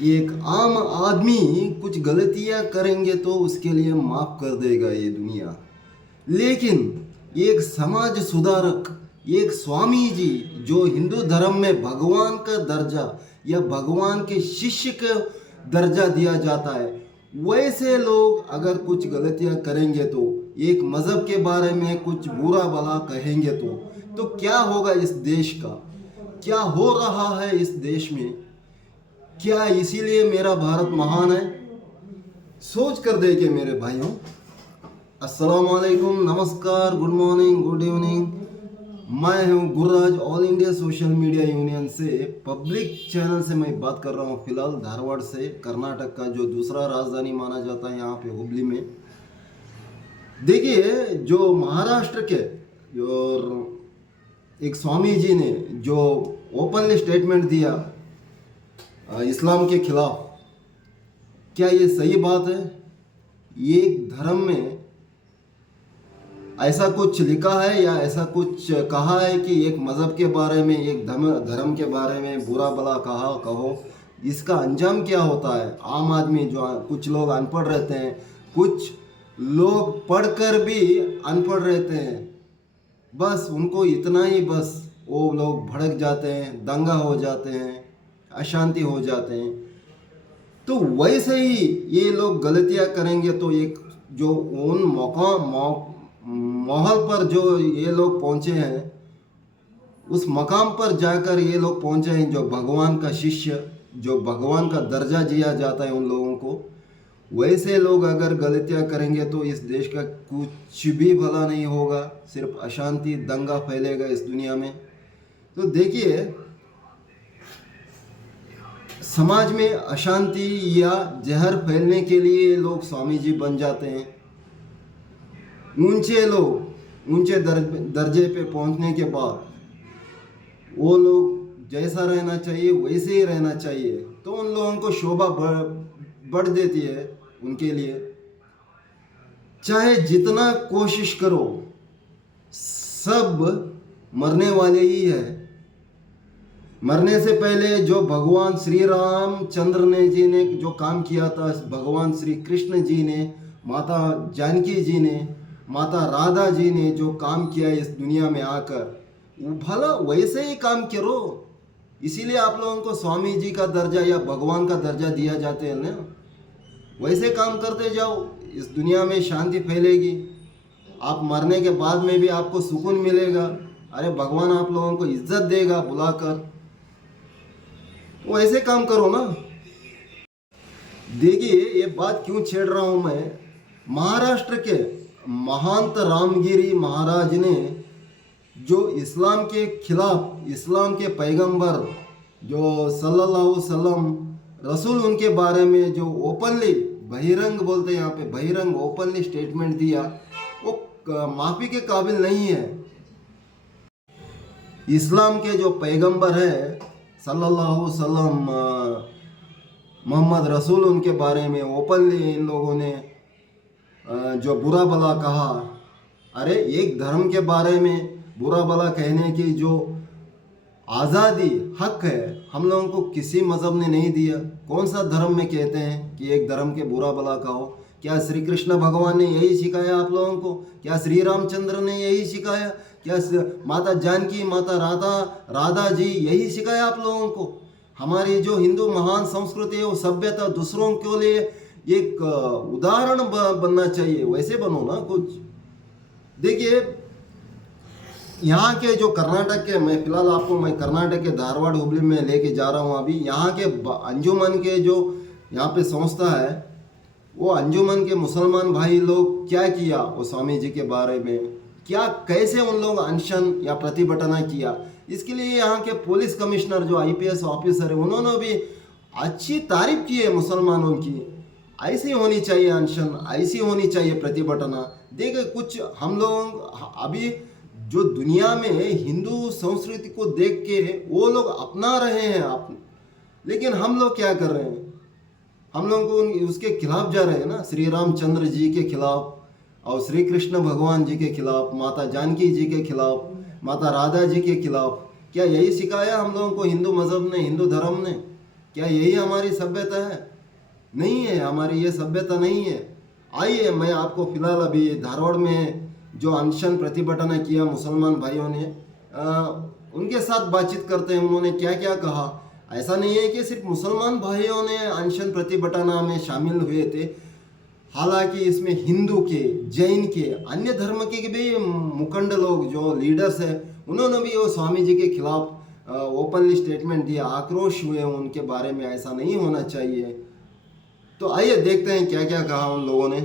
एक आम आदमी कुछ गलतियां करेंगे तो उसके लिए माफ कर देगा ये दुनिया। लेकिन एक समाज सुधारक, एक स्वामी जी, जो हिंदू धर्म में भगवान का दर्जा या भगवान के शिष्य का दर्जा दिया जाता है, वैसे लोग अगर कुछ गलतियां करेंगे तो एक मज़हब के बारे में कुछ बुरा भला कहेंगे तो क्या होगा इस देश का? क्या हो रहा है इस देश में? क्या इसीलिए मेरा भारत महान है? सोच कर देखिए मेरे भाइयों। अस्सलाम वालेकुम, नमस्कार, गुड मॉर्निंग, गुड इवनिंग। मैं हूं Gururaj, all India social media union से पब्लिक चैनल से मैं बात कर रहा हूं। फिलहाल धारवाड़ से, कर्नाटक का जो दूसरा राजधानी माना जाता है यहाँ पे हुबली में। देखिए, जो महाराष्ट्र के जो एक स्वामी जी ने जो ओपनली स्टेटमेंट दिया इस्लाम के खिलाफ, क्या ये सही बात है? एक धर्म में ऐसा कुछ लिखा है या ऐसा कुछ कहा है कि एक मज़हब के बारे में, एक धर्म के बारे में बुरा भला कहो, इसका अंजाम क्या होता है? आम आदमी, जो कुछ लोग अनपढ़ रहते हैं, कुछ लोग पढ़कर भी अनपढ़ रहते हैं, बस उनको इतना ही, बस वो लोग भड़क जाते हैं, दंगा हो जाते हैं, अशांति हो जाते हैं। तो वैसे ही ये लोग गलतियां करेंगे तो एक जो उन माहौल पर जो ये लोग पहुंचे हैं, उस मकाम पर जाकर ये लोग पहुंचे हैं जो भगवान का शिष्य, जो भगवान का दर्जा दिया जाता है उन लोगों को, वैसे लोग अगर गलतियां करेंगे तो इस देश का कुछ भी भला नहीं होगा, सिर्फ अशांति, दंगा फैलेगा इस दुनिया में। तो देखिए, समाज में अशांति या जहर फैलने के लिए लोग स्वामी जी बन जाते हैं। ऊंचे लोग ऊंचे दर्जे पे पहुंचने के बाद वो लोग जैसा रहना चाहिए वैसे ही रहना चाहिए, तो उन लोगों को शोभा बढ़ देती है उनके लिए। चाहे जितना कोशिश करो, सब मरने वाले ही है। मरने से पहले जो भगवान श्री रामचंद्र ने जी ने जो काम किया था, भगवान श्री कृष्ण जी ने, माता जानकी जी ने, माता राधा जी ने जो काम किया इस दुनिया में आकर, वो भला वैसे ही काम करो। इसीलिए आप लोगों को स्वामी जी का दर्जा या भगवान का दर्जा दिया जाते हैं ना। वैसे काम करते जाओ, इस दुनिया में शांति फैलेगी। आप मरने के बाद में भी आपको सुकून मिलेगा। अरे भगवान आप लोगों को इज्जत देगा बुलाकर, तो ऐसे काम करो ना। देखिए, ये बात क्यों छेड़ रहा हूं मैं। महाराष्ट्र के महंत रामगिरी महाराज ने जो इस्लाम के खिलाफ, इस्लाम के पैगंबर जो सल्लल्लाहु अलैहि वसल्लम रसूल, उनके बारे में जो ओपनली, बहिरंग बोलते हैं यहाँ पे, बहिरंग ओपनली स्टेटमेंट दिया, वो माफी के काबिल नहीं है। इस्लाम के जो पैगंबर है सल्लल्लाहु अलैहि वसल्लम, मोहम्मद रसूल, उनके बारे में ओपनली इन लोगों ने जो बुरा भला कहा। अरे एक धर्म के बारे में बुरा भला कहने की जो आज़ादी, हक है, हम लोगों को किसी मज़हब ने नहीं दिया। कौन सा धर्म में कहते हैं कि एक धर्म के बुरा भला कहो? क्या श्री कृष्ण भगवान ने यही सिखाया आप लोगों को? क्या श्री रामचंद्र ने यही सिखाया? क्या माता जानकी, माता राधा जी यही सिखाया आप लोगों को? हमारी जो हिंदू महान संस्कृति है, वो सभ्यता दूसरों के लिए एक उदाहरण बनना चाहिए। वैसे बनो ना कुछ। देखिए, यहाँ के जो कर्नाटक के, मैं फिलहाल आपको, मैं कर्नाटक के धारवाड़ हुबली में लेके जा रहा हूँ अभी। यहाँ के अंजुमन के जो यहाँ पे संस्था है, वो अंजुमन के मुसलमान भाई लोग क्या किया, वो स्वामी जी के बारे में क्या, कैसे उन लोग अनशन या प्रतिभटना किया, इसके लिए यहाँ के पुलिस कमिश्नर जो IPS ऑफिसर है, उन्होंने भी अच्छी तारीफ की है मुसलमानों की। ऐसी होनी चाहिए अनशन, ऐसी होनी चाहिए प्रतिभटना। देखिए, कुछ हम लोग अभी जो दुनिया में हिंदू संस्कृति को देख के वो लोग अपना रहे हैं आप, लेकिन हम लोग क्या कर रहे हैं? हम लोग को उसके खिलाफ जा रहे हैं ना, श्री रामचंद्र जी के खिलाफ और श्री कृष्ण भगवान जी के खिलाफ, माता जानकी जी के खिलाफ, माता राधा जी के खिलाफ। क्या यही सिखाया हम लोगों को हिंदू मज़हब ने, हिंदू धर्म ने? क्या यही हमारी सभ्यता है? नहीं है, हमारी ये सभ्यता नहीं है। आइए, मैं आपको फिलहाल अभी धारवाड़ में जो अनशन प्रतिभटना किया मुसलमान भाइयों ने, उनके साथ बातचीत करते हैं, उन्होंने क्या क्या कहा। ऐसा नहीं है कि सिर्फ मुसलमान भाइयों ने अनशन प्रतिभटना में शामिल हुए थे, हालांकि इसमें हिंदू के, जैन के, अन्य धर्म के भी मुखंड लोग जो लीडर्स हैं, उन्होंने भी वो स्वामी जी के खिलाफ ओपनली स्टेटमेंट दिया, आक्रोश हुए उनके बारे में। ऐसा नहीं होना चाहिए। तो आइए देखते हैं क्या क्या कहा उन लोगों ने।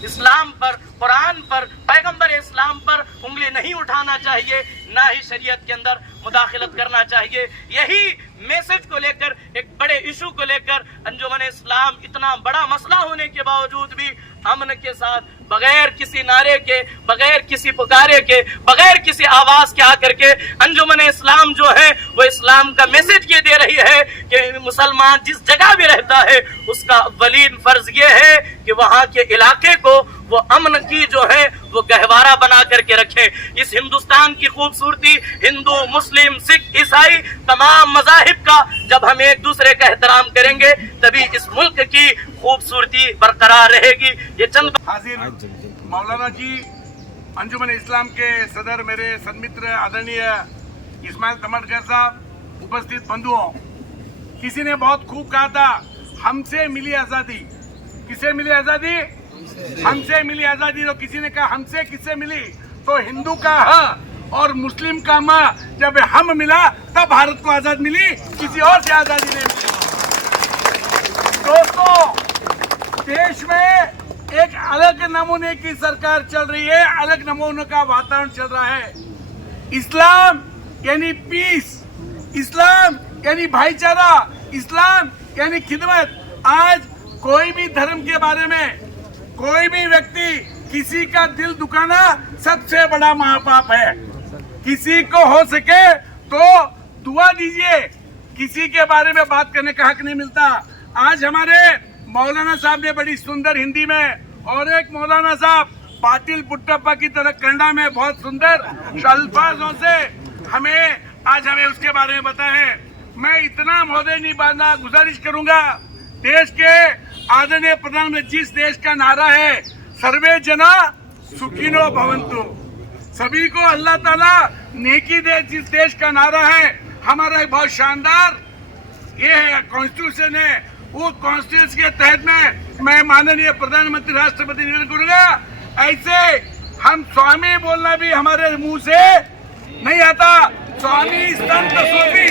इस्लाम पर, कुरान पर, पैगंबर इस्लाम पर उंगली नहीं उठाना चाहिए, ना ही शरीयत के अंदर मुदाखलत करना चाहिए। यही मैसेज को लेकर, एक बड़े इशू को लेकर अंजुमन इस्लाम इतना बड़ा मसला होने के बावजूद भी अमन के साथ, बगैर किसी नारे के, बगैर किसी पुकारे के, बगैर किसी आवाज के आकर के अंजुमन इस्लाम जो है वो इस्लाम का मैसेज ये दे रही है कि मुसलमान जिस जगह भी रहता है उसका अव्वलीन फर्ज ये है कि वहां के इलाके को वो अमन की जो है वो गहवारा बना करके रखे। इस हिंदुस्तान की खूबसूरती, हिंदू, मुस्लिम, सिख, ईसाई, तमाम मज़ाहिब का जब हम एक दूसरे का एहतराम करेंगे तभी इस मुल्क की खूबसूरती बरकरार रहेगी। ये चंद हाजिर मौलाना जी, अंजुमन इस्लाम के सदर, मेरे सन्मित्र आदरणीय इस्माइल तमटकर साहब, उपस्थित बंधुओं, किसी ने बहुत खूब कहा था, हमसे मिली आजादी। किसे मिली आजादी? हमसे मिली आजादी। तो किसी ने कहा हमसे किससे मिली? तो हिंदू का ह और मुस्लिम का म जब हम मिला तब भारत को आजाद मिली, किसी और से आजादी नहीं मिली। दोस्तों, देश में एक अलग नमूने की सरकार चल रही है, अलग नमूने का वातावरण चल रहा है। इस्लाम यानी पीस, इस्लाम यानी भाईचारा, इस्लाम यानी खिदमत। आज कोई भी धर्म के बारे में कोई भी व्यक्ति किसी का दिल दुखाना सबसे बड़ा महापाप है। किसी को हो सके तो दुआ दीजिए, किसी के बारे में बात करने का हक नहीं मिलता। आज हमारे मौलाना साहब ने बड़ी सुंदर हिंदी में, और एक मौलाना साहब पाटिल पुट्टप्पा की तरह कन्नड़ा में बहुत सुंदर अल्फाजों से हमें उसके बारे में बताए। मैं इतना महोदय नहीं बांधना, गुजारिश करूंगा, देश के आदरणीय प्रधानमंत्री, जिस देश का नारा है सर्वे जना सुखिनो भवन्तु, सभी को अल्लाह ताला नेकी दे, जिस देश का नारा है, हमारा एक बहुत शानदार ये है कॉन्स्टिट्यूशन है। उस कॉन्स्टिट्यूशन के तहत में मैं माननीय प्रधानमंत्री, राष्ट्रपति निवेदन करूंगा, ऐसे हम स्वामी बोलना भी हमारे मुंह से नहीं आता। स्वामी संत सोफी,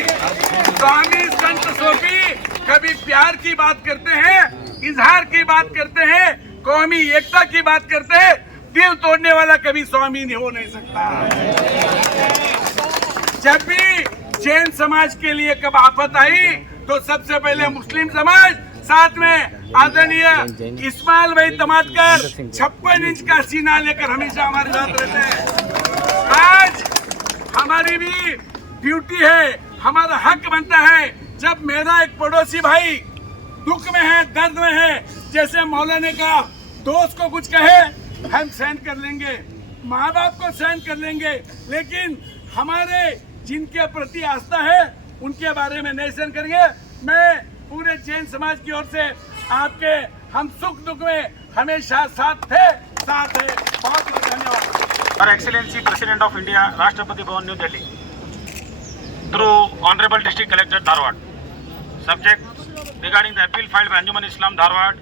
स्वामी संत सोफी कभी प्यार की बात करते हैं, इजहार की बात करते हैं, कौमी एकता की बात करते हैं। दिल तोड़ने वाला कभी स्वामी नहीं हो नहीं सकता। जब भी जैन समाज के लिए कब आफत आई तो सबसे पहले मुस्लिम समाज, साथ में आदरणीय इस्माइल भाई तमाटकर 56 इंच का सीना लेकर हमेशा हमारे साथ रहते हैं। आज हमारी भी ड्यूटी है, हमारा हक बनता है, जब मेरा एक पड़ोसी भाई दुख में है, दर्द में है, जैसे मौलाना ने कहा, दोस्त को कुछ कहे हम सहन कर लेंगे, माँ बाप को सहन कर लेंगे, लेकिन हमारे जिनके प्रति आस्था है उनके बारे में नहीं सहन करेंगे। मैं पूरे जैन समाज की ओर से आपके, हम सुख दुख में हमेशा साथ थे, साथ है। बहुत बहुत धन्यवाद। Her Excellency President of India, Rashtrapati Bhavan, New Delhi, through Honorable District Collector Dharwad. Subject regarding the appeal filed by Anjuman Islam Dharwad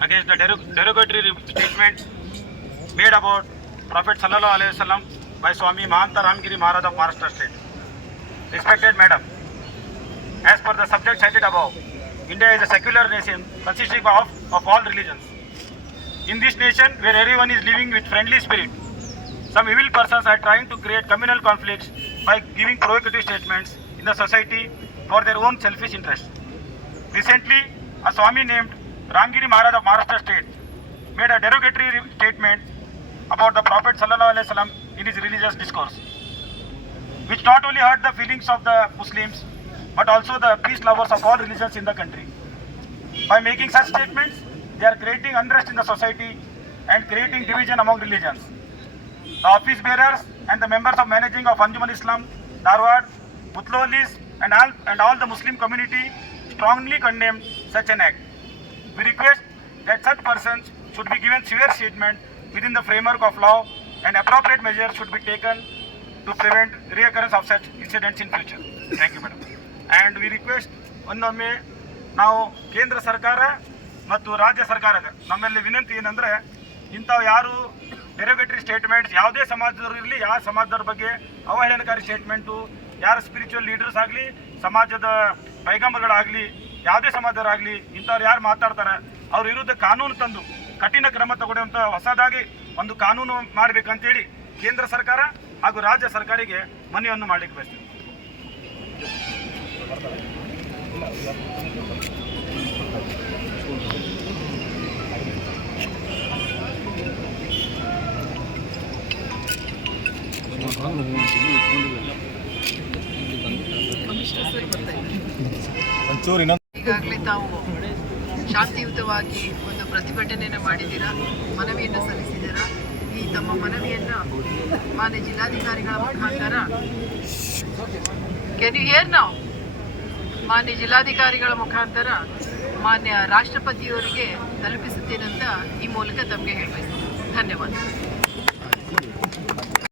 against the derogatory statement made about Prophet Sallallahu Alaihi Wasallam by Swami Mahanta Ramgiri Maharaj of Maharashtra State. Respected Madam, as per the subject cited above, India is a secular nation consisting of all religions. In this nation, where everyone is living with friendly spirit, some evil persons are trying to create communal conflicts by giving provocative statements in the society for their own selfish interests. Recently, a Swami named Ramgiri Maharaj of Maharashtra State made a derogatory statement about the Prophet Sallallahu Alaihi Wasallam in his religious discourse, which not only hurt the feelings of the Muslims but also the peace lovers of all religions in the country. By making such statements, they are creating unrest in the society and creating division among religions. The office bearers and the members of managing of Anjuman Islam, Dharwad, Mutlolis and all the Muslim community strongly condemn such an act. We request that such persons should be given severe treatment within the framework of law and appropriate measures should be taken to prevent reoccurrence of such incidents in future. Thank you, madam. And we request ಒಂದೊಮ್ಮೆ ನಾವು ಕೇಂದ್ರ ಸರ್ಕಾರ ಮತ್ತು ರಾಜ್ಯ ಸರ್ಕಾರದ ನಮ್ಮಲ್ಲಿ ವಿನಂತಿ ಏನಂದರೆ ಇಂಥವು ಯಾರು ಡೆರೋಗೇಟರಿ ಸ್ಟೇಟ್ಮೆಂಟ್ಸ್ ಯಾವುದೇ ಸಮಾಜದವರು ಇರಲಿ, ಯಾವ ಸಮಾಜದವ್ರ ಬಗ್ಗೆ ಅವಹೇಳನಕಾರಿ ಸ್ಟೇಟ್ಮೆಂಟು, ಯಾರು ಸ್ಪಿರಿಚುವಲ್ ಲೀಡರ್ಸ್ ಆಗಲಿ, ಸಮಾಜದ ಪೈಗಂಬರ್ಗಳಾಗಲಿ, ಯಾವುದೇ ಸಮಾಜದವರಾಗಲಿ ಇಂಥವ್ರು ಯಾರು ಮಾತಾಡ್ತಾರೆ ಅವ್ರ ವಿರುದ್ಧ ಕಾನೂನು ತಂದು ಕಠಿಣ ಕ್ರಮ ತಗೊಳ್ಳುವಂಥ ಹೊಸದಾಗಿ ಒಂದು ಕಾನೂನು ಮಾಡಬೇಕಂತೇಳಿ ಕೇಂದ್ರ ಸರ್ಕಾರ ಹಾಗೂ ರಾಜ್ಯ ಸರ್ಕಾರಿಗೆ ಮನವಿಯನ್ನು ಮಾಡಲಿಕ್ಕೆ ಬಯಸ್ತೀವಿ. ಈಗಾಗಲೇ ತಾವು ಶಾಂತಿಯುತವಾಗಿ ಒಂದು ಪ್ರತಿಭಟನೆಯನ್ನು ಮಾಡಿದ್ದೀರಾ, ಮನವಿಯನ್ನು ಸಲ್ಲಿಸಿದ್ದೀರಾ. ಈ ತಮ್ಮ ಮನವಿಯನ್ನು ಮಾನ್ಯ ಜಿಲ್ಲಾಧಿಕಾರಿಗಳ ಮುಖಾಂತರ ಮಾನ್ಯ ಜಿಲ್ಲಾಧಿಕಾರಿಗಳ ಮುಖಾಂತರ ಮಾನ್ಯ ರಾಷ್ಟ್ರಪತಿಯವರಿಗೆ ತಲುಪಿಸುತ್ತೇನಂತ ಈ ಮೂಲಕ ತಮಗೆ ಹೇಳಬೇಕು. ಧನ್ಯವಾದ.